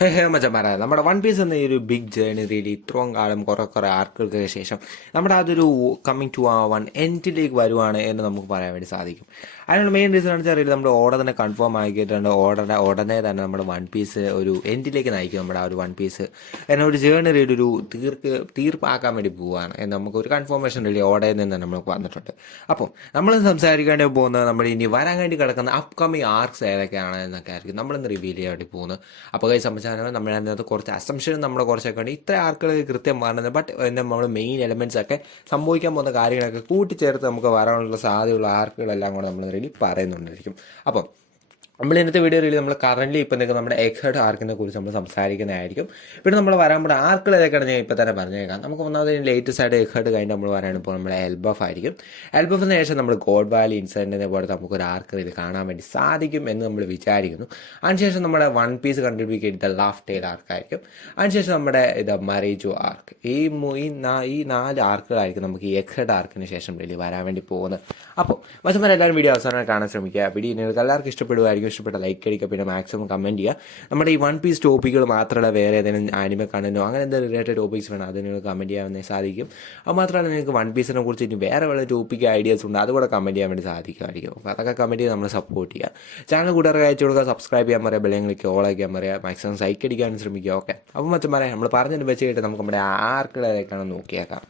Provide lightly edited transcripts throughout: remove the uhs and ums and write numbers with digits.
ഹേ ഹേ മച്ചന്മാരെ നമ്മുടെ one piece എന്ന ഈ ഒരു ബിഗ് ജേണി റീലി ഇത്രയും കാലം കുറെ ആർക്കുകൾക്ക് ശേഷം നമ്മുടെ അതൊരു കമ്മിങ് ടു വൺ എൻഡിലേക്ക് വരുവാണ് എന്ന് നമുക്ക് പറയാൻ വേണ്ടി സാധിക്കും. അതിനുള്ള മെയിൻ റീസൺ എന്ന് വെച്ചാൽ നമ്മുടെ ഓർഡർ തന്നെ കൺഫേം ആക്കിയിട്ടുണ്ട്. ഉടനെ തന്നെ നമ്മുടെ വൺ പീസ് ഒരു എൻഡിലേക്ക് നയിക്കും. നമ്മുടെ ആ ഒരു വൺ പീസ് എന്ന ഒരു ജേണി റീൽ ഒരു തീർപ്പാക്കാൻ വേണ്ടി പോവുകയാണ് എന്ന് നമുക്കൊരു കൺഫർമേഷൻ റീലി ഓർഡറിൽ നിന്ന് നമുക്ക് വന്നിട്ടുണ്ട്. അപ്പോൾ നമ്മൾ സംസാരിക്കേണ്ടി പോകുന്നത് നമ്മുടെ ഇനി വരാൻ വേണ്ടി കിടക്കുന്ന അപ്കമിങ് ആർക്സ് ഏതൊക്കെയാണ് എന്നൊക്കെ ആയിരിക്കും നമ്മളിന്ന് റിവീൽ ചെയ്യാൻ വേണ്ടി പോകുന്നത്. അപ്പോൾ കൈ സംബന്ധിച്ചാൽ നമ്മളതിനകത്ത് കുറച്ച് അസംഷനും നമ്മുടെ കുറച്ചൊക്കെ ഉണ്ട്. ഇത്ര ആർക്കുകൾ കൃത്യം പറയുന്നത് ബട്ട് നമ്മൾ മെയിൻ എലമെന്റ്സ് ഒക്കെ സംഭവിക്കാൻ പോകുന്ന കാര്യങ്ങളൊക്കെ കൂട്ടിച്ചേർത്ത് നമുക്ക് വരാനുള്ള സാധ്യതയുള്ള ആർക്കുകളെല്ലാം കൂടെ നമ്മൾ റെഡി പറയുന്നുണ്ടായിരിക്കും. അപ്പം നമ്മൾ ഇന്നത്തെ വീഡിയോയിൽ നമ്മൾ കറന്റ് ഇപ്പം നിൽക്കുന്ന നമ്മുടെ എക്സ് ആർക്കിനെ കുറിച്ച് നമ്മൾ സംസാരിക്കുന്നതായിരിക്കും. പിന്നെ നമ്മൾ വരാൻ പോകുന്ന ആർക്കുകൾ ഏതൊക്കെയാണ് ഞാൻ ഇപ്പം തന്നെ പറഞ്ഞേക്കാം. നമുക്ക് ഒന്നാമത് ലേറ്റസ്റ്റ് ആയിട്ട് എക്സ് കഴിഞ്ഞ് നമ്മൾ വരാണ് ഇപ്പോൾ നമ്മുടെ എൽബഫ് ആയിരിക്കും. എൽബഫിന് ശേഷം നമ്മൾ ഗോഡ് വാലി ഇൻസിഡൻറ്റിനെ പോലെ നമുക്കൊരു ആർക്കിൽ കാണാൻ വേണ്ടി സാധിക്കും എന്ന് നമ്മൾ വിചാരിക്കുന്നു. അതിനുശേഷം നമ്മുടെ വൺ പീസ് കൺട്രിബ്യൂട്ട് ചെയ്ത ലാസ്റ്റ് ടെയിൽ ആർക്കായിരിക്കും. അതിനുശേഷം നമ്മുടെ മറീജോ ആർക്ക്. ഈ 4 ആർക്കുകളായിരിക്കും നമുക്ക് ഈ എക്സ് ആർക്കിന് ശേഷം വലിയ വരാൻ വേണ്ടി പോകുന്നത്. അപ്പോൾ മച്ചന്മാരെല്ലാവരും വീഡിയോ അവസാനമായി കാണാൻ ശ്രമിക്കുക. വീഡിയോ നിങ്ങൾക്ക് എല്ലാവർക്കും ഇഷ്ടപ്പെടുമായിരിക്കും. ഇഷ്ടപ്പെട്ട ലൈക്ക് അടിക്കുക, പിന്നെ മാക്സിമം കമൻറ്റ് ചെയ്യുക. നമ്മുടെ ഈ വൺ പീസ് ടോപ്പിക്കുകൾ മാത്രമല്ല വേറെ ഏതെങ്കിലും ആനിമ കാണുന്നോ അങ്ങനെ എന്തെങ്കിലും റിലേറ്റഡ് ടോപ്പിക്സ് വേണം അത് നിങ്ങൾക്ക് കമൻറ്റ് ചെയ്യാൻ സാധിക്കും. അത് മാത്രമല്ല നിങ്ങൾക്ക് വൺ പീസിനെ കുറിച്ച് ഇനി വേറെ വല്ല ടോപ്പിക് ഐഡിയാസ് ഉണ്ട് അതുകൂടെ കമൻറ്റ് ചെയ്യാൻ വേണ്ടി സാധിക്കുമായിരിക്കും. അപ്പോൾ അതൊക്കെ കമൻറ്റ് ചെയ്ത് നമ്മൾ സപ്പോർട്ട് ചെയ്യുക. ചാനൽ കൂട്ടുകാർക്ക് അയച്ചു കൊടുക്കുക, സബ്സ്ക്രൈബ് ചെയ്യാൻ പറയുക, ബെല്ലൈക്കൻ ഓൾ ആക്കാൻ പറയുക, മാക്സിമം ലൈക്ക് അടിക്കാൻ ശ്രമിക്കുക. ഓക്കെ, അപ്പോൾ മച്ചന്മാരെ നമ്മൾ പറഞ്ഞതിന് വെച്ചിട്ട് നമുക്ക് നമ്മുടെ ആർക്കുകളേക്കാണ് നോക്കിയേക്കാം.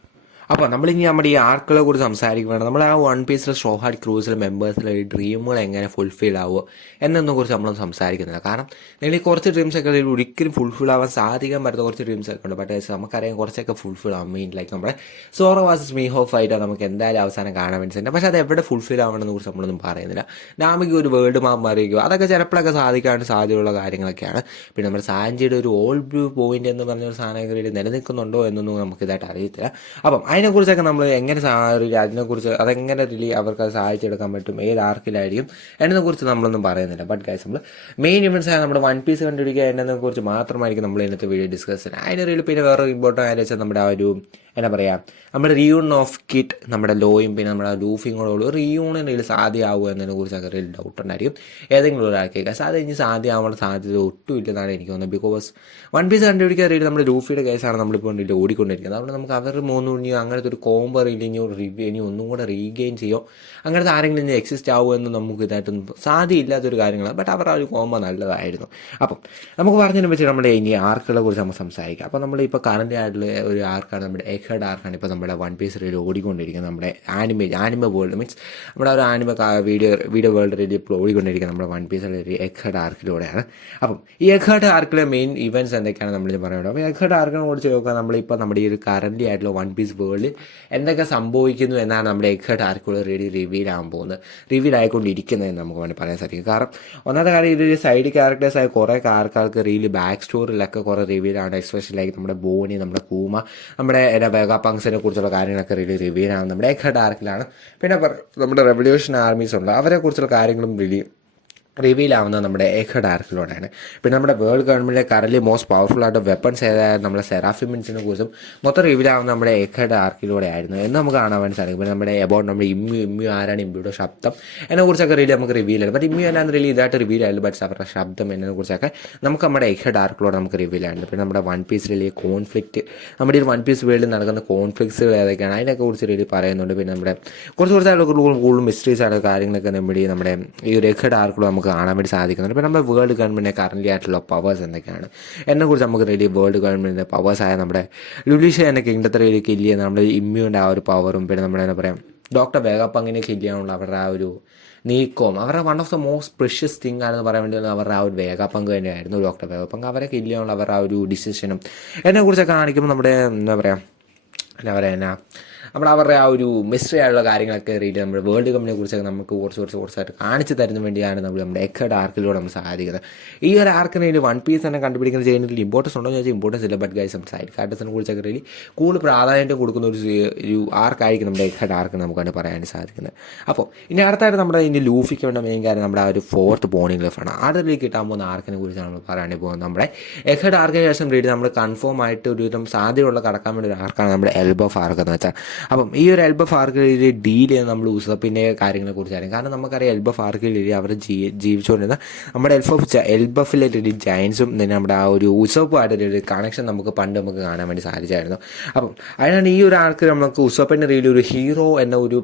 അപ്പോൾ നമ്മളിനി നമ്മുടെ ഈ ആർക്കുകളെ കുറിച്ച് സംസാരിക്കുകയാണ്. നമ്മൾ ആ വൺ പീസിലെ സ്ട്രോ ഹാർട്ട് ക്രൂസിലെ മെമ്പേഴ്സിലെ ഈ ഡ്രീമുകൾ എങ്ങനെ ഫുൾഫിൽ ആവുമോ എന്നൊന്നും കുറിച്ച് നമ്മളൊന്നും സംസാരിക്കുന്നില്ല. കാരണം നിങ്ങൾ ഈ കുറച്ച് ഡ്രീംസൊക്കെ ഒരിക്കലും ഫുൾഫിൽ ആവാൻ സാധിക്കാൻ പറ്റുന്ന കുറച്ച് ഡ്രീംസൊക്കെ ഉണ്ട്. ബട്ട് നമുക്കറിയാം കുറച്ചൊക്കെ ഫുൾഫിൽ ആവും. മെയിൻ ലൈക്ക് നമ്മുടെ സോറോ വാസസ് മീഹോ ഫൈറ്റ് നമുക്ക് എന്തായാലും അവസാനം കാണാൻ വേണ്ടി സാധിക്കും. പക്ഷേ അത് എവിടെ ഫുൾഫിൽ ആവണമെന്ന് കുറിച്ച് നമ്മളൊന്നും പറയുന്നില്ല. നാമിക്ക് ഒരു വേൾഡ് മാപ്പ് അറിയിക്കുക അതൊക്കെ ചിലപ്പോഴൊക്കെ സാധിക്കാൻ സാധ്യതയുള്ള കാര്യങ്ങളൊക്കെയാണ്. പിന്നെ നമ്മുടെ സാഞ്ചിയുടെ ഒരു ഓൾ ബ്ലൂ പോയിന്റ് എന്ന് പറഞ്ഞൊരു സാധനങ്ങളിൽ നിലനിൽക്കുന്നുണ്ടോ എന്നൊന്നും നമുക്ക് ഇതായിട്ട് അറിയത്തില്ല. അപ്പം അതിനെക്കുറിച്ചൊക്കെ നമ്മൾ എങ്ങനെ അതിനെക്കുറിച്ച് അതെങ്ങനെ അവർക്ക് അത് സഹായിച്ചെടുക്കാൻ പറ്റും, ഏത് ആർക്കിലായിരിക്കും എന്നതിനെക്കുറിച്ച് നമ്മളൊന്നും പറയുന്നില്ല. ബട്ട് ഗൈസ് നമ്മൾ മെയിൻ ഇവൻസ് ആയ നമ്മുടെ വൺ പീസ് കണ്ടുപിടിക്കുക എന്നതിനെക്കുറിച്ച് മാത്രമായിരിക്കും നമ്മൾ ഇന്നത്തെ വീഡിയോ ഡിസ്കസ് ചെയ്യുന്നത്. അതിൻ്റെ റിയൽ പിന്നെ വേറെ ഇമ്പോർട്ടൻ്റ് ആയെന്ന് വെച്ചാൽ നമ്മുടെ ആ ഒരു എന്താ പറയുക നമ്മുടെ റീയൂൺ ഓഫ് കിറ്റ് നമ്മുടെ ലോയും പിന്നെ നമ്മുടെ ലൂഫിയും കൂടെ ഉള്ളൂ റീയൂണിൽ സാധ്യമാവുമോ എന്നതിനെ കുറിച്ചൊക്കെ റിയൽ ഡൗട്ട് ഉണ്ടായിരിക്കും ഏതെങ്കിലും ഒരാൾക്ക്. പക്ഷേ അത് ഇനി സാധ്യമാവാനുള്ള സാധ്യത ഒട്ടും ഇല്ലെന്നാണ് എനിക്ക് തോന്നുന്നത്. ബിക്കോസ് വൺ പീസ് കണ്ടുപിടിക്കാൻ അറിയില്ല നമ്മുടെ ലൂഫിയുടെ കേസാണ് നമ്മളിപ്പോൾ ഓടിക്കൊണ്ടിരിക്കുന്നത്. അതുകൊണ്ട് നമുക്ക് അവർ മൂന്ന് അങ്ങനത്തെ ഒരു കോംബോ ഇനി ഒന്നും കൂടെ റീഗെയിൻ ചെയ്യോ അങ്ങനത്തെ ആരെങ്കിലും ഇനി എക്സിസ്റ്റ് ആവുമോ എന്ന് നമുക്ക് ഇതായിട്ടൊന്നും സാധ്യമില്ലാത്തൊരു കാര്യങ്ങളാണ്. ബട്ട് അവർ ആ ഒരു കോംബോ നല്ലതായിരുന്നു. അപ്പം നമുക്ക് പറഞ്ഞതിനെ വെച്ച് നമ്മുടെ ഇനി ആർക്കുകളെ കുറിച്ച് നമ്മൾ സംസാരിക്കാം. അപ്പോൾ നമ്മളിപ്പോൾ കറന്റ് ആയിട്ടുള്ള ഒരു ആർക്കാണ് നമ്മുടെ എക്സ് ആർക്കാണ് ഇപ്പോൾ നമ്മുടെ വൺ പീസ് റീൽ ഓടിക്കൊണ്ടിരിക്കുന്നത്. നമ്മുടെ ആനിമ വേൾഡ് മീൻസ് നമ്മുടെ ഒരു ആനിമ വീഡിയോ വേൾഡ് റീൽ ഇപ്പോൾ ഓടിക്കൊണ്ടിരിക്കുന്നത് നമ്മുടെ വൺ പീസ് എക്സ് ആർക്കിലൂടെയാണ്. അപ്പം ഈ എക്സ് ആർക്കിലെ മെയിൻ ഇവൻറ്റ്സ് എന്തൊക്കെയാണ് നമ്മളിത് പറയുന്നത്. അപ്പോൾ എക്സ് ആർക്കിനെ ഓടിച്ച് നോക്കുക നമ്മളിപ്പോൾ നമ്മുടെ ഈ ഒരു കറന്റ് ആയിട്ടുള്ള വൺ പീസ് വേൾഡിൽ എന്തൊക്കെ സംഭവിക്കുന്നു എന്നാണ് നമ്മുടെ എക്സ് ആർക്കുകൾ റിവീൽ ആകാൻ പോകുന്നത്, റിവീൽ ആയിക്കൊണ്ടിരിക്കുന്നതെന്ന് നമുക്ക് വേണ്ടി പറയാൻ സാധിക്കും. കാരണം ഒന്നാമത്തെ കാര്യം ഇത് സൈഡ് ക്യാരക്ടേഴ്സായ കുറേ ആൾക്കാർക്ക് റിയലി ബാക്ക് സ്റ്റോറിയിലൊക്കെ കുറേ റിവീലാണ്. എസ്പെഷ്യലി ആയി നമ്മുടെ ബോണി, നമ്മുടെ കൂമ, നമ്മുടെ വെഗാ പങ്ക്സിനെ കുറിച്ചുള്ള കാര്യങ്ങളൊക്കെ റിവീൽ ആണ് നമ്മുടെ എക്സ് ആർക്കിലാണ്. പിന്നെ നമ്മുടെ റെവല്യൂഷൻ ആർമീസ് ഉണ്ട് അവരെ കുറിച്ചുള്ള കാര്യങ്ങളും റിവീൽ ആവുന്നത് നമ്മുടെ എക്സ് ആർക്കിലൂടെയാണ്. പിന്നെ നമ്മുടെ വേൾഡ് ഗവൺമെൻറ്റിലെ കറൻലി മോസ്റ്റ് പവർഫുൾ ആയിട്ട് വെപ്പൺസ് ഏതായ നമ്മുടെ സെറാഫിമിൻസിനെ കുറിച്ചും മൊത്തം റിവീൽ ആവുന്നത് നമ്മുടെ എക്സ് ആർക്കിലൂടെ ആയിരുന്നു എന്ന് നമുക്ക് കാണാൻ വേണ്ടി സാധിക്കും. പിന്നെ നമ്മുടെ എബൌട്ട് നമ്മുടെ ഇമ്മ്യൂ ആരാണ്, ഇമ്മ്യൂടെ ശബ്ദം എന്നെ കുറിച്ചൊക്കെ റിവീൽ നമുക്ക് റിവീൽ ആയിരുന്നു. ബട്ട് ഇമ്മ്യൂ എന്നാണ് റിവീൽ ഇതായിട്ട് റിവീൽ ആയിരുന്നു. ബട്ട് അവരുടെ ശബ്ദം എന്നതിനെ കുറിച്ചൊക്കെ നമുക്ക് നമ്മുടെ എക്സ് ആർക്കിലൂടെ നമുക്ക് റിവീൽ ആയിരുന്നു. പിന്നെ നമ്മുടെ വൺ പീസിലെ കോൺഫ്ലിക്റ്റ് നമ്മുടെ ഈ വൺ പീസ് വേൾഡിൽ നടക്കുന്ന കോൺഫ്ലിക്ട്സുകൾ ഏതൊക്കെയാണ് അതിനൊക്കെ കുറിച്ച് റിവീൽ പറയുന്നുണ്ട്. പിന്നെ നമ്മുടെ കുറച്ചായിട്ട് കൂടുതൽ മിസ്റ്ററീസ് ആയിട്ടുള്ള കാര്യങ്ങളൊക്കെ നമ്മുടെ ഈ ഒരു എക്സ് ആർക്കിലൂടെ നമുക്ക് കാണാൻ വേണ്ടി സാധിക്കുന്നുണ്ട്. പിന്നെ നമ്മുടെ വേൾഡ് ഗവൺമെൻറ്റിൻ്റെ കറൻലി ആയിട്ടുള്ള പവേഴ്സ് എന്തൊക്കെയാണ് എന്നെക്കുറിച്ച് നമുക്ക് റെഡി വേൾഡ് ഗവൺമെൻറ്റിൻ്റെ പവേഴ്സായ നമ്മുടെ ലുലീഷ എന്ന കിങ്ഡത്തെ റെഡി കില്ല് ചെയ്യുന്ന നമ്മുടെ ഇമ്മ്യൂൻ്റെ ആ ഒരു പവറും പിന്നെ നമ്മുടെ എന്താ പറയുക ഡോക്ടർ വേഗപ്പങ്ങിനെ കില്ല് ചെയ്യാനുള്ള അവരുടെ ആ ഒരു നീക്കവും അവരുടെ one of the most precious thing ആണെന്ന് പറയാൻ വേണ്ടി അവരുടെ ആ ഒരു വേഗപ്പങ്ക് തന്നെയായിരുന്നു ഡോക്ടർ വേഗപ്പങ്ക്. അവരെ കില്ല് ചെയ്യാനുള്ള അവരുടെ ആ ഒരു ഡിസിഷനും എന്നെക്കുറിച്ചൊക്കെ കാണിക്കുമ്പോൾ നമ്മുടെ എന്താ പറയുക നമ്മുടെ അവരുടെ ആ ഒരു മിസ്റ്ററി ആയിട്ടുള്ള കാര്യങ്ങളൊക്കെ റീഡ് നമ്മുടെ വേൾഡ് കമ്പിനെ കുറിച്ചൊക്കെ നമുക്ക് കുറച്ചായിട്ട് കാണിച്ചു തരുന്ന വേണ്ടിയാണ് നമ്മുടെ എക്സ് ആർക്കിലൂടെ നമ്മൾ സഹായിക്കുന്നത്. ഈ ഒരു ആർക്കിനെ വൺ പീസ് തന്നെ കണ്ടുപിടിക്കുന്ന ചെയ്യുന്നതിൽ ഇമ്പോർട്ടൻസ് ഉണ്ടോ എന്ന് ചോദിച്ചാൽ ഇമ്പോർട്ടൻസ് ഇല്ല. ബട്ട് ഗൈസ് സൈഡ് ക്യാരക്ടേഴ്സിനെ കുറിച്ചൊക്കെ റീലി കൂടുതൽ പ്രാധാന്യം കൊടുക്കുന്ന ഒരു ആർക്കായിരിക്കും നമ്മുടെ എക്സ് ആർക്ക് നമുക്ക് തന്നെ പറയാൻ സാധിക്കുന്നത്. അപ്പോൾ ഇനി അടുത്തായിട്ട് നമ്മുടെ ഇനി ലൂഫിക്ക് വേണ്ട മെയിൻ കാര്യം നമ്മുടെ ആ ഒരു 4th ബോണിംഗ് ലെഫാണ്. അതിൽ കിട്ടാൻ പോകുന്ന ആർക്കിനെ കുറിച്ചാണ് നമ്മൾ പറയാൻ പോകുന്നത്. നമ്മുടെ എക്സ് ആർക്കിന് ശേഷം റീഡ് നമ്മൾ കൺഫേം ആയിട്ട് ഒരു സാധ്യതയുള്ള കടക്കാൻ വേണ്ടി ഒരു ആർക്കാണ് നമ്മുടെ എൽബഫ് ആർക്ക് എന്ന് വെച്ചാൽ അപ്പം ഈ ഒരു എൽബഫ് ആർക്കിൽ ഡീൽ ചെയ്യുന്ന നമ്മൾ ഉസപ്പിൻ്റെ കാര്യങ്ങളെ കുറിച്ചായിരുന്നു. കാരണം നമുക്കറിയാം എൽബഫ് ആർക്കിൽ അവർ ജീവിച്ചുകൊണ്ടിരുന്ന നമ്മുടെ എൽബഫിലെ ഒരു ജയൻസും പിന്നെ നമ്മുടെ ആ ഒരു ഉസപ്പുമായിട്ടൊരു കണക്ഷൻ നമുക്ക് പണ്ട് നമുക്ക് കാണാൻ വേണ്ടി സാധിച്ചായിരുന്നു. അപ്പം അതിനാണ് ഈ ഒരു ആർക്ക് നമുക്ക് ഉസപ്പിൻ്റെ റിയൽ ഒരു ഹീറോ എന്ന ഒരു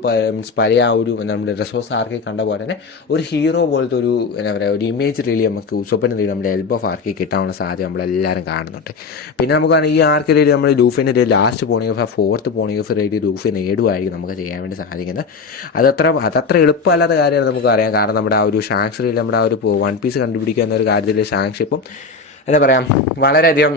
പഴയ ആ ഒരു നമ്മുടെ റിസോഴ്സ് ആർക്കിൽ കണ്ട പോലെ തന്നെ ഒരു ഹീറോ പോലത്തെ ഒരു എന്താ പറയുക ഒരു ഇമേജ് റിയലി നമുക്ക് ഉസപ്പിൻ്റെ റിയൽ നമ്മുടെ എൽബഫ് ആർക്കിൽ കിട്ടാനുള്ള സാധ്യത നമ്മളെല്ലാവരും കാണുന്നുണ്ട്. പിന്നെ നമുക്ക് ഈ ആർക്ക് റിയൽ നമ്മൾ ലൂഫിൻ്റെ ലാസ്റ്റ് പോണിംഗ് ഓഫ് ഫോർത്ത് പോണിംഗ് ഓഫ് റേഡിയോ ലൂഫി നേടുമായിരിക്കും നമുക്ക് ചെയ്യാൻ വേണ്ടി സാധിക്കുന്നത്. അതത്ര എളുപ്പമല്ലാത്ത കാര്യമാണ് നമുക്കറിയാം. കാരണം നമ്മുടെ ആ ഒരു ഷാങ്സ് റിയൽ നമ്മുടെ ആ ഒരു വൺ പീസ് കണ്ടുപിടിക്കുക എന്നൊരു കാര്യത്തിൽ ഷാങ്സ് ഇപ്പം എന്താ പറയുക വളരെയധികം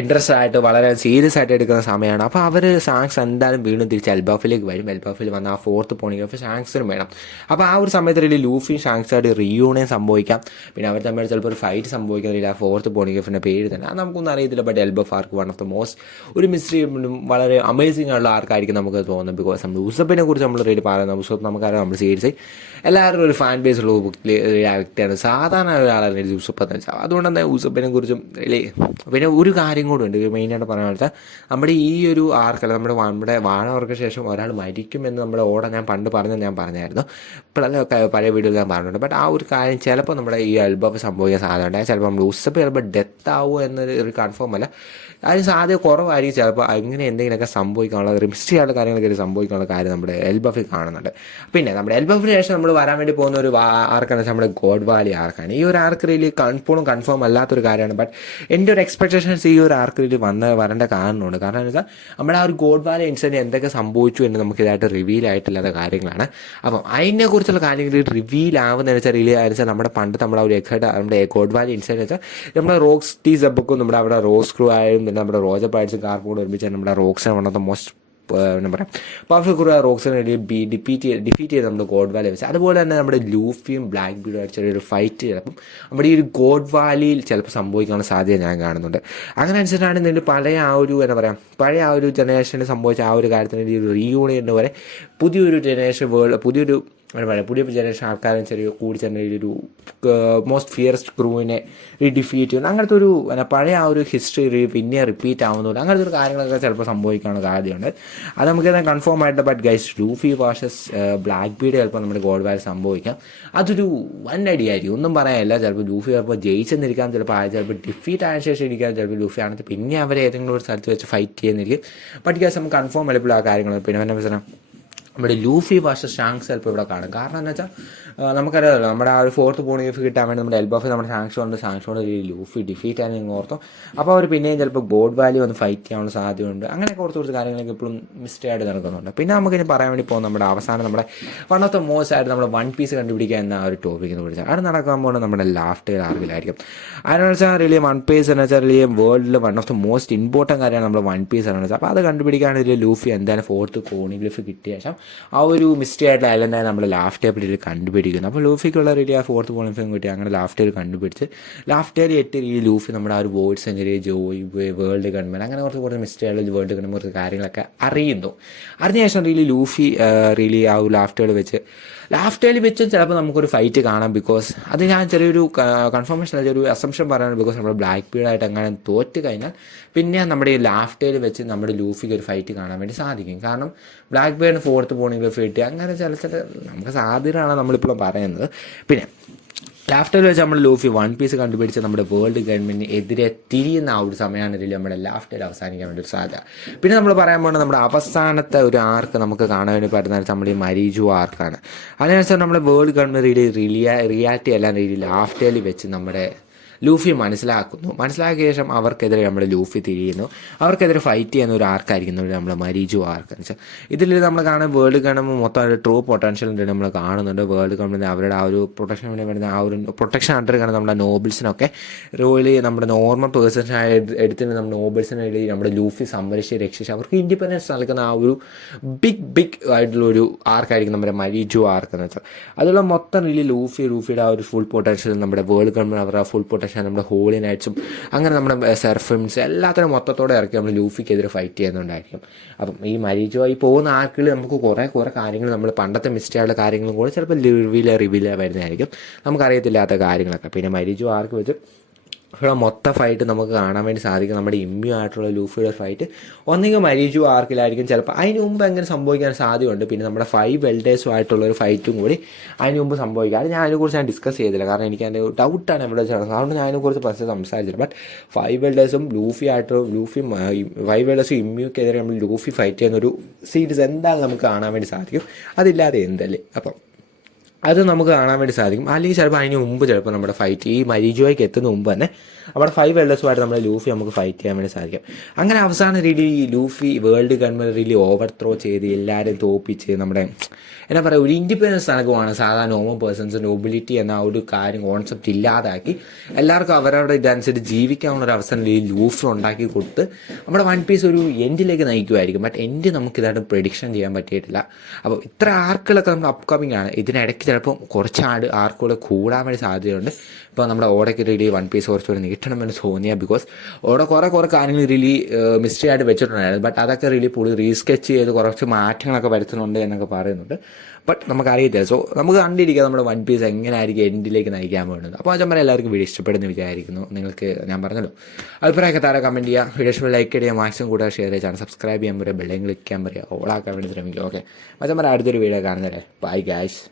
ഇൻട്രസ്റ്റ് ആയിട്ട് വളരെ സീരിയസ് ആയിട്ട് എടുക്കുന്ന സമയമാണ്. അപ്പോൾ അവർ ഷാങ്സ് എന്തായാലും വീണ്ടും തിരിച്ച് എൽബഫിലേക്ക് വരും. എൽബഫിൽ വന്ന ആ ഫോർത്ത് പോണിംഗ് ഓഫ് ഷാങ്സിനും വേണം. അപ്പോൾ ആ ഒരു സമയത്ത് ലൂഫിയും ഷാങ്സായിട്ട് റീയൂണിയൻ സംഭവിക്കാം. പിന്നെ അവർ തമ്മിൽ ചിലപ്പോൾ ഒരു ഫൈറ്റ് സംഭവിക്കുന്നില്ല ആ ഫോർത്ത് പോണിംഗ് ഓഫിൻ്റെ പേര് തന്നെ. അത് നമുക്കൊന്നും അറിയത്തില്ല. But Elbaf arc one of the most ഒരു മിസ്റ്ററി വളരെ അമേസിംഗ് ഉള്ള ആർക്കായിരിക്കും നമുക്ക് തോന്നുന്നത്. ബിക്കോസ് നമ്മൾ ഉസപ്പിനെ കുറിച്ച് നമ്മൾ റീഡ് പറയുന്നത് ഉസപ്പ് നമുക്കറിയാം നമ്മൾ സീരിയസ് എല്ലാവരും ഒരു ഫാൻ ബേസ് ഉള്ള വ്യക്തിയാണ്. സാധാരണ ഒരാളാണ് ഉസപ്പ് എന്ന് വെച്ചാൽ. അതുകൊണ്ട് തന്നെ ഉസപ്പിനെ കുറിച്ചും പിന്നെ ഒരു കാര്യം കൂടെ ഉണ്ട് മെയിനായിട്ട് പറയാൻ വെച്ചാൽ നമ്മുടെ ഈ ഒരു ആർക്കല്ല നമ്മുടെ വാണവർക്ക് ശേഷം ഒരാൾ മരിക്കുമെന്ന് നമ്മുടെ ഞാൻ പണ്ട് പറഞ്ഞായിരുന്നു. പഴയ വീഡിയോയിൽ ഞാൻ പറഞ്ഞിട്ടുണ്ട്. ബട്ട് ആ ഒരു കാര്യം ചിലപ്പോൾ നമ്മുടെ ഈ എൽബഫ് സംഭവിക്കാൻ സാധ്യത ഉണ്ടായി. ചിലപ്പോൾ നമ്മുടെ ഉസപ്പ് ചിലപ്പോൾ ഡെത്ത് ആവുമോ എന്നൊരു കൺഫേം അല്ല. അതിന് സാധ്യത കുറവായിരിക്കും. ചിലപ്പോൾ അങ്ങനെ എന്തെങ്കിലുമൊക്കെ സംഭവിക്കാനുള്ള മിസ്റ്ററി ആയിട്ടുള്ള കാര്യങ്ങളൊക്കെ സംഭവിക്കാനുള്ള കാര്യം നമ്മുടെ എൽബഫിൽ കാണുന്നുണ്ട്. പിന്നെ നമ്മുടെ എൽബഫിന് ശേഷം നമ്മൾ വരാൻ വേണ്ടി പോകുന്ന ഒരു ആർക്കാണ് വെച്ചാൽ നമ്മുടെ ഗോഡ് വാലി ആർക്കാണ്. ഈ ഒരു ആർക്ക് റിയലി കൺഫേം അല്ലാത്തൊരു കാര്യമാണ്. ബട്ട് എൻ്റെ ഒരു എക്സ്പെക്ടേഷൻസ് ഈ ഒരു ആർക്ക് റിയലി വരേണ്ട കാരണമുണ്ട്. കാരണം എന്ന് വെച്ചാൽ നമ്മുടെ ആ ഒരു ഗോഡ് വാലി ഇൻസിഡൻറ്റ് എന്തൊക്കെ സംഭവിച്ചു എന്ന് നമുക്ക് ഇതായിട്ട് റിവീൽ ആയിട്ടില്ലാത്ത കാര്യങ്ങളാണ്. അപ്പം അതിനെക്കുറിച്ചുള്ള കാര്യങ്ങൾ റിവീൽ ആവുന്നതെന്ന് വെച്ചാൽ റിയലി ആണെന്ന് നമ്മുടെ പണ്ട് നമ്മുടെ ഒരു നമ്മുടെ ഗോഡ് വാലി ഇൻസിഡൻറ്റ് വെച്ചാൽ നമ്മുടെ റോക്സ് ടീ സബക്കും നമ്മുടെ അവിടെ റോസ് ക്രൂ ആയും പിന്നെ നമ്മുടെ റോജർ പാഡ്സും കാർബോർഡ് ഒരുമിച്ച് നമ്മുടെ റോക്സിനെ വൺ ഓഫ് ദ മോസ്റ്റ് എന്താ പറയുക പവർഫുൾ കുറേ റോക്സിനെ ഡിഫീറ്റ് ചെയ്ത് നമ്മുടെ ഗോഡ് വാലി വെച്ച്. അതുപോലെ തന്നെ നമ്മുടെ ലൂഫിയും ബ്ലാക്ക് ബീഡും ആയിട്ട് ചെറിയൊരു ഫൈറ്റ് ചിലപ്പം നമ്മുടെ ഈ ഒരു ഗോഡ് വാലിയിൽ ചിലപ്പോൾ സംഭവിക്കാനുള്ള സാധ്യത ഞാൻ കാണുന്നുണ്ട്. അങ്ങനെ അനുസരിച്ചാണ് ഇതിൻ്റെ പഴയ ആ ഒരു ജനറേഷനിൽ സംഭവിച്ച ആ ഒരു കാര്യത്തിന് ഈ ഒരു റീയൂണിയൻ വരെ പുതിയൊരു ജനറേഷൻ പുതിയൊരു ജനറേഷൻ ആൾക്കാരും ചെറിയ കൂടി ചെന്ന ഒരു മോസ്റ്റ് ഫിയറസ്റ്റ് ക്രൂവിനെ ഡിഫീറ്റ് ചെയ്യുന്നു. അങ്ങനത്തെ ഒരു പഴയ ആ ഒരു ഹിസ്റ്ററി പിന്നെ റിപ്പീറ്റ് ആവുന്നുണ്ട്. അങ്ങനത്തെ ഒരു കാര്യങ്ങളൊക്കെ ചിലപ്പോൾ സംഭവിക്കാനുള്ള സാധ്യതയുണ്ട്. അത് നമുക്ക് തന്നെ കൺഫേം ആയിട്ട്. But guys Luffy versus black Bede ചിലപ്പോൾ നമ്മുടെ ഗോഡ് വാലി സംഭവിക്കാം. അതൊരു വൻ അടിയായിരിക്കും. ഒന്നും പറയാനില്ല. ചിലപ്പോൾ ലൂഫി ചിലപ്പോൾ ജയിച്ചെന്നിരിക്കാം. ചിലപ്പോൾ ഡിഫീറ്റ് ആയ ശേഷം ഇരിക്കാം. ചിലപ്പോൾ ലൂഫി ആണെങ്കിൽ പിന്നെ അവർ ഏതെങ്കിലും ഒരു സ്ഥലത്ത് വെച്ച് ഫൈറ്റ് ചെയ്യുന്നിരിക്കും. ബട്ട് ഗൈസ് നമുക്ക് കൺഫേം അല്ലപ്പോൾ ആ കാര്യങ്ങൾ. പിന്നെ പിന്നെ നമ്മുടെ ലൂഫി വേഴ്സസ് ഷാങ്സ് ചിലപ്പോൾ ഇവിടെ കാണും. കാരണം എന്ന് വെച്ചാൽ നമുക്കറിയാമല്ലോ നമ്മുടെ ആ ഒരു ഫോർത്ത് പോണിംഗ് ഓഫ് കിട്ടാൻ വേണ്ടി നമ്മുടെ എൽബഫ് നമ്മുടെ ഷാങ്സ് കൊണ്ട് ലൂഫി ഡിഫീറ്റ് ആയി നിങ്ങൾ ഓർത്തും. അപ്പോൾ അവർ പിന്നെയും ചിലപ്പോൾ ഗോഡ് വാലി വന്ന് ഫൈറ്റ് ചെയ്യാനുള്ള സാധ്യതയുണ്ട്. അങ്ങനെയൊക്കെ കുറച്ച് കാര്യങ്ങളൊക്കെ ഇപ്പോഴും മിസ്റ്റേക്ക് ആയിട്ട് നടക്കുന്നുണ്ട്. പിന്നെ നമുക്കിനി പറയാൻ വേണ്ടി പോകും നമ്മുടെ അവസാനം നമ്മുടെ വൺ ഓഫ് ദ മോസ്റ്റ് ആയിട്ട് നമ്മുടെ വൺ പീസ് കണ്ടുപിടിക്കുക എന്ന ആ ഒരു ടോപ്പിക്കിനെ കുറിച്ച്. അത് നടക്കാൻ പോകുന്നത് നമ്മുടെ ലാഫ്റ്റ് ആർക്കിലായിരിക്കും. അതിനെന്ന് വെച്ചാൽ റിയലി വൺ പീസ് എന്ന് വെച്ചാൽ റിയലി വേൾഡിൽ one of the most important കാര്യമാണ് നമ്മുടെ വൺ പീസ് എന്ന് വെച്ചാൽ. അപ്പോൾ അത് കണ്ടുപിടിക്കുകയാണെങ്കിൽ ലൂഫി എന്തായാലും ഫോർത്ത് കോണിഗ്ലിഫ് കിട്ടിയ ശേഷം ആ ഒരു മിസ്റ്റേക്ക് ആയിട്ടുള്ള ഐലൻഡായി നമ്മൾ ലാഫ്റ്റ് ടേബിളിൽ കണ്ടുപിടിക്കുന്നു. അപ്പോൾ ലൂഫിക്കുള്ള റെഡി ആ ഫോർത്ത് കോണിഗ്ലിഫും കിട്ടി. അങ്ങനെ ലാഫ്റ്റ് ടേബിൾ കണ്ടുപിടിച്ച് ലാഫ്റ്റ് ടേബിൾ 8 ഈ ലൂഫി നമ്മുടെ ആ ഒരു world century Joy world gunman അങ്ങനെ കുറച്ച് മിസ്റ്റേക്ക് ആയിട്ടുള്ള വേൾഡ് ഗൺമാൻ കുറച്ച് കാര്യങ്ങളൊക്കെ അറിഞ്ഞ ശേഷം ലൂഫി റിയലി ആ ഒരു ലാഫ്റ്റ് വെച്ച് ചിലപ്പോൾ നമുക്കൊരു ഫൈറ്റ് കാണാം. ബിക്കോസ് അത് ഞാൻ ചെറിയൊരു കൺഫർമേഷൻ ചെറിയൊരു അസംഷൻ പറയുന്നത്. ബിക്കോസ് നമ്മുടെ ബ്ലാക്ക് ബീഡായിട്ട് അങ്ങനെ തോറ്റ് കഴിഞ്ഞാൽ പിന്നെ നമ്മുടെ ഈ ലാഫ്റ്റ് വെച്ച് നമ്മുടെ ലൂഫിക്ക് ഒരു ഫൈറ്റ് കാണാൻ വേണ്ടി സാധിക്കും. കാരണം ബ്ലാക്ക് ബീഡിന് ഫോർത്ത് പോണിംഗ് ഫൈറ്റ് അങ്ങനെ ചില നമുക്ക് സാധ്യതയാണ് നമ്മളിപ്പോഴും പറയുന്നത്. പിന്നെ ലാഫ്റ്റ് വെച്ച് നമ്മൾ ലൂഫി വൺ പീസ് കണ്ടുപിടിച്ച് നമ്മുടെ വേൾഡ് ഗവൺമെൻറ്റിന് എതിരെ തിരിയുന്ന ആ ഒരു സമയമാണ് ഇതിൽ നമ്മുടെ ലാഫ്റ്റ് അവസാനിക്കാൻ വേണ്ടി ഒരു സാധ്യത. പിന്നെ നമ്മൾ പറയാൻ പോകുന്നത് നമ്മുടെ അവസാനത്തെ ഒരു ആർക്ക് നമുക്ക് കാണാൻ വേണ്ടി പറ്റുന്ന നമ്മുടെ ഈ മരീജു ആർക്കാണ്. അതിനനുസരിച്ച് നമ്മുടെ വേൾഡ് ഗവൺമെൻറ് റിയാലിറ്റി എല്ലാം രീതിയിൽ ലാഫ്റ്റ് വെച്ച് നമ്മുടെ ലൂഫി മനസ്സിലാക്കിയ ശേഷം അവർക്കെതിരെ നമ്മൾ ലൂഫി തിരിയുന്നു. അവർക്കെതിരെ ഫൈറ്റ് ചെയ്യുന്ന ഒരു ആർക്കായിരിക്കും നമ്മുടെ മരീജു ആർക്ക് എന്ന് വെച്ചാൽ. ഇതിൽ നമ്മൾ കാണാൻ വേൾഡ് ഗവൺമെൻറ് മൊത്തം ഒരു ട്രൂ പൊട്ടൻഷ്യൽ ഉണ്ട് നമ്മൾ കാണുന്നുണ്ട്. വേൾഡ് ഗവൺമെൻറ് അവരുടെ ആ ഒരു പ്രൊട്ടക്ഷൻ വേണ്ടി വരുന്ന ആ ഒരു പ്രൊട്ടക്ഷൻ അണ്ടർ കാണുന്ന നമ്മുടെ നോബിൾസിനൊക്കെ റോയില് നമ്മുടെ നോർമൽ പേഴ്സൺസായ എടുത്തിട്ട് നമ്മുടെ നോബിൾസിന് വേണ്ടി നമ്മുടെ ലൂഫി രക്ഷിച്ച് അവർക്ക് ഇൻഡിപെൻഡൻസ് നൽകുന്ന ആ ഒരു ബിഗ് ആയിട്ടുള്ളൊരു ആർക്കായിരിക്കും നമ്മുടെ മരീജു ആർക്ക് എന്ന് വെച്ചാൽ. അതുള്ള മൊത്തം ലൂഫിയുടെ ആ ഒരു ഫുൾ പൊട്ടൻഷ്യൽ നമ്മുടെ വേൾഡ് ഗവൺമെൻറ് അവരുടെ ഫുൾ പൊട്ടൻഷ്യൽ നമ്മുടെ ഹോളി നൈറ്റ്സും അങ്ങനെ നമ്മുടെ സെർഫിംസ് എല്ലാത്തിനും മൊത്തത്തോടെ ഇറക്കി നമ്മൾ ലൂഫിക്കെതിരെ ഫൈറ്റ് ചെയ്യുന്നുണ്ടായിരിക്കും. അപ്പം ഈ മരീജോ ഈ പോകുന്ന ആർക്കിൽ നമുക്ക് കുറേ കാര്യങ്ങൾ നമ്മൾ പണ്ടത്തെ മിസ്റ്റേക്കുള്ള കാര്യങ്ങളും കൂടെ ചിലപ്പോൾ റിവീൽ വരുന്നതായിരിക്കും നമുക്കറിയത്തില്ലാത്ത കാര്യങ്ങളൊക്കെ. പിന്നെ മരീജോ ആർക്ക് വെച്ച് ഇവിടെ മൊത്തം ഫൈറ്റ് നമുക്ക് കാണാൻ വേണ്ടി സാധിക്കും. നമ്മുടെ ഇമ്മ്യൂ ആയിട്ടുള്ള ലൂഫിയുടെ ഫൈറ്റ് ഒന്നെങ്കിൽ മരീജു ആർക്കിലായിരിക്കും, ചിലപ്പോൾ അതിന് മുമ്പ് അങ്ങനെ സംഭവിക്കാൻ സാധ്യതയുണ്ട്. പിന്നെ നമ്മുടെ 5 എൽഡേഴ്സും ആയിട്ടുള്ള ഒരു ഫൈറ്റും കൂടി അതിന് മുമ്പ് സംഭവിക്കാം. അത് ഞാൻ അതിനെക്കുറിച്ച് ഡിസ്കസ് ചെയ്തില്ല, കാരണം എനിക്ക് അതിൻ്റെ ഡൗട്ടാണ് എവിടെ വെച്ചാണ്, അതുകൊണ്ട് ഞാൻ അതിനെക്കുറിച്ച് പ്രശ്നം സംസാരിച്ചില്ല. ബട്ട് 5 എൽഡേഴ്സും ലൂഫി 5 എൽഡേഴ്സും ഇമ്മ്യൂക്കെതിരെ നമ്മൾ ലൂഫി ഫൈറ്റ് ചെയ്യുന്നൊരു സീരീസ് എന്തായാലും നമുക്ക് കാണാൻ വേണ്ടി സാധിക്കും. അതില്ലാതെ എന്തല്ലേ. അപ്പം അത് നമുക്ക് കാണാൻ വേണ്ടി സാധിക്കും. അല്ലെങ്കിൽ ചിലപ്പോൾ അതിന് മുമ്പ് ചിലപ്പോൾ നമ്മുടെ ഫൈറ്റ് ഈ മരീജോയ്ക്ക് എത്തുന്ന മുമ്പ് തന്നെ നമ്മുടെ 5 എൽഡേഴ്സുമായിട്ട് നമ്മുടെ ലൂഫി നമുക്ക് ഫൈറ്റ് ചെയ്യാൻ വേണ്ടി സാധിക്കും. അങ്ങനെ അവസാന രീതിയിൽ ഈ Luffy world government really overthrow ചെയ്ത് എല്ലാവരും തോപ്പിച്ച് നമ്മുടെ എന്നാ പറയുക ഒരു ഇൻഡിപെൻഡൻസ് നൽകുവാണ്. സാധാരണ നോർമൽ പേഴ്സൺസ് നൊബിലിറ്റി എന്ന ഒരു കാര്യം കോൺസെപ്റ്റ് ഇല്ലാതാക്കി എല്ലാവർക്കും അവരവരുടെ ഇതനുസരിച്ച് ജീവിക്കാനുള്ള ഒരു അവസരം ഈ ലൂഫി ഉണ്ടാക്കി കൊടുത്ത് നമ്മുടെ വൺ പീസ് ഒരു എൻഡിലേക്ക് നയിക്കുമായിരിക്കും. ബട്ട് എൻഡ് നമുക്ക് ഇതായിട്ട് പ്രഡിക്ഷൻ ചെയ്യാൻ പറ്റിയിട്ടില്ല. അപ്പോൾ ഇത്ര ആർക്കുകളൊക്കെ നമ്മുടെ അപ്കമിങ് ആണ്. ഇതിനിടയ്ക്ക് ചിലപ്പോൾ കുറച്ച് ആർക്കുകൾ കൂടാൻ വേണ്ടി സാധ്യതയുണ്ട്. ഇപ്പോൾ നമ്മുടെ ഓടയ്ക്ക് റിലി വൺ പീസ് കുറച്ചുകൂടെ നീട്ടണമെന്ന് തോന്നിയ ബിക്കോസ് ഓടെ കുറേ കാര്യങ്ങൾ റിലി മിസ്റ്ററി ആയിട്ട് വെച്ചിട്ടുണ്ടായിരുന്നു. ബട്ട് അതൊക്കെ റിലി പുള്ളി റീസ്കെച്ച് ചെയ്ത് കുറച്ച് മാറ്റങ്ങളൊക്കെ വരുത്തുന്നുണ്ട് എന്നൊക്കെ പറയുന്നുണ്ട്. ബട്ട് നമുക്കറിയില്ല. സോ നമുക്ക് കണ്ടിരിക്കുക നമ്മുടെ വൺ പീസ് എങ്ങനെയായിരിക്കും എൻഡിലേക്ക് നയിക്കാൻ പോകുന്നത്. അപ്പോൾ ആ ചമ്മ എല്ലാവർക്കും വീഡിയോ ഇഷ്ടപ്പെടുന്നു വിചാരിക്കുന്നു. നിങ്ങൾക്ക് ഞാൻ പറഞ്ഞല്ലോ അഭിപ്രായമൊക്കെ താഴെ കമൻറ്റ് ചെയ്യുക, വീഡിയോ ലൈക്ക് ചെയ്യുക, മാക്സിമം കൂടെ ഷെയർ ചെയ്യുക, ചാനൽ സബ്സ്ക്രൈബ് ചെയ്യാൻ പറയുക, ബെല്ലൈൻ ക്ലിക്ക് ചെയ്യാൻ പറയുക, ഓളാക്കാൻ വേണ്ടി ശ്രമിക്കുക. ഓക്കെ മച്ചന്മാരെ അടുത്തൊരു വീഡിയോ കാണുന്നതല്ലേ. Bye guys.